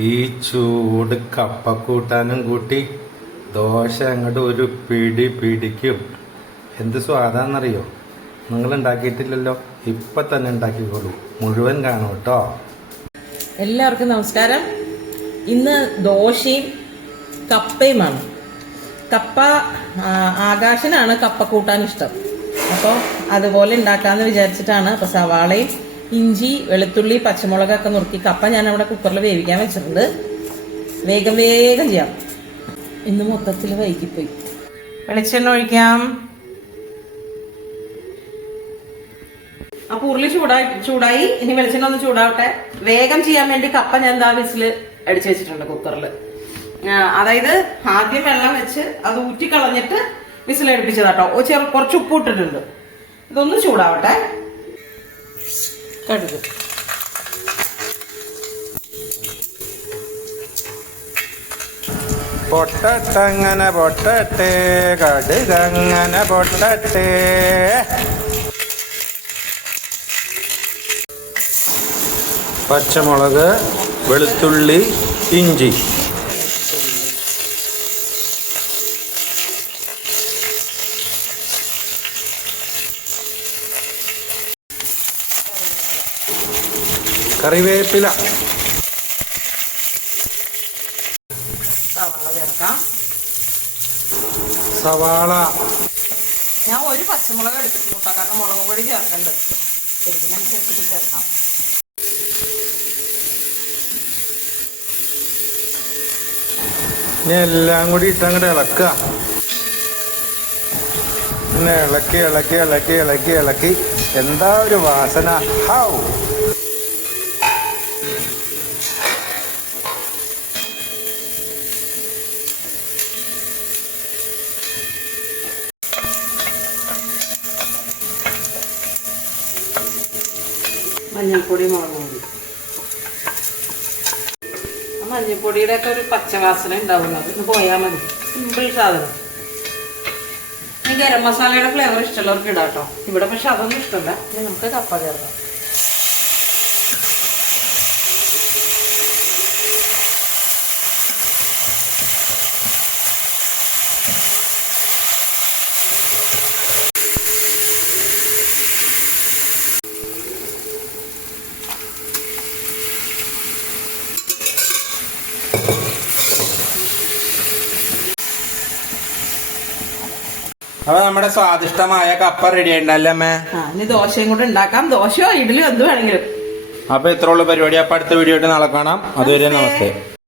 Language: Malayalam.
ഈ ചൂട് കപ്പക്കൂട്ടാനും കൂട്ടി ദോശ അങ്ങോട്ട് ഒരു പിടി പിടിക്കും. എന്ത് സ്വാദാന്നറിയോ? നിങ്ങൾ ഉണ്ടാക്കിയിട്ടില്ലല്ലോ, ഇപ്പൊ തന്നെ ഉണ്ടാക്കിക്കോളൂ. മുഴുവൻ കാണും കേട്ടോ. എല്ലാവർക്കും നമസ്കാരം. ഇന്ന് ദോശയും കപ്പയുമാണ്. കപ്പ ആകാശനാണ് കപ്പ കൂട്ടാൻ ഇഷ്ടം. അപ്പോൾ അതുപോലെ ഉണ്ടാക്കാന്ന് വിചാരിച്ചിട്ടാണ്. അപ്പോൾ സവാളയും ഇഞ്ചി വെളുത്തുള്ളി പച്ചമുളകൊക്കെ നുറുക്കി കപ്പ ഞാൻ അവിടെ കുക്കറിൽ വേവിക്കാൻ വെച്ചിട്ടുണ്ട്. വേഗം ചെയ്യാം. ഇന്ന് മൊത്തത്തിൽ വൈകിപ്പോയി. വെളിച്ചെണ്ണ ഒഴിക്കാം. അപ്പൊ ഉരുളി ചൂടായി. ഇനി വെളിച്ചെണ്ണ ഒന്ന് ചൂടാവട്ടെ. വേഗം ചെയ്യാൻ വേണ്ടി കപ്പ ഞാൻ എന്താ വിസിൽ അടിച്ചു വെച്ചിട്ടുണ്ട് കുക്കറിൽ. അതായത് ആദ്യം വെള്ളം വെച്ച് അത് ഊറ്റി കളഞ്ഞിട്ട് വിസിലടുപ്പിച്ചതാട്ടോ. കുറച്ച് ഉപ്പ് ഇട്ടിട്ടുണ്ട്. ഇതൊന്ന് ചൂടാവട്ടെ. കടുക്, പൊട്ടട്ടങ്ങനെ പൊട്ടട്ടെ, കടുകങ്ങനെ പൊട്ടട്ടെ. പച്ചമുളക്, വെളുത്തുള്ളി, ഇഞ്ചി. കറിവേപ്പില. സവാള ചേർക്കാം. സവാള ഞാൻ ഒരു പച്ചമുളക് എടുത്തിട്ട് കാരണം മുളക് പൊടി ചേർക്കണ്ട്. ഇതിനനുസരിച്ചിട്ട് ചേർക്കാം. ഇനി എല്ലാം കൂടി ഇട്ടങ്ങോട്ട് ഇളക്കുക. പിന്നെ ഇളക്കി ഇളക്കി ഇളക്കി ഇളക്കി ഇളക്കി. എന്താ ഒരു വാസന! ഹൗ! മഞ്ഞൾപ്പൊടി, മുളക് പൊടി. മഞ്ഞൾപ്പൊടിയുടെ ഒക്കെ ഒരു പച്ചവാസന ഉണ്ടാവുള്ളൂ. അതൊന്ന് പോയാൽ മതി. സിമ്പിൾ സാധനം. ഈ ഗരം മസാലയുടെ ഫ്ലേവർ ഇഷ്ടമുള്ളവർക്ക് ഇടാം കേട്ടോ. ഇവിടെ പക്ഷെ അതൊന്നും ഇഷ്ടമല്ല. ഇനി നമുക്ക് കപ്പ ചേർക്കാം. അപ്പൊ നമ്മുടെ സ്വാദിഷ്ടമായ കപ്പ റെഡി ആയിട്ടല്ലേ അമ്മേ? ഇനി ദോശയും കൂടെ ഉണ്ടാക്കാം. ദോശയോ ഇഡ്ഡലിയോ എന്ത് വേണമെങ്കിലും. അപ്പൊ ഇത്രയുള്ള പരിപാടി. അപ്പൊ അടുത്ത വീഡിയോ ആയിട്ട് നാളെ കാണാം. അതുവരെ നമസ്തേ.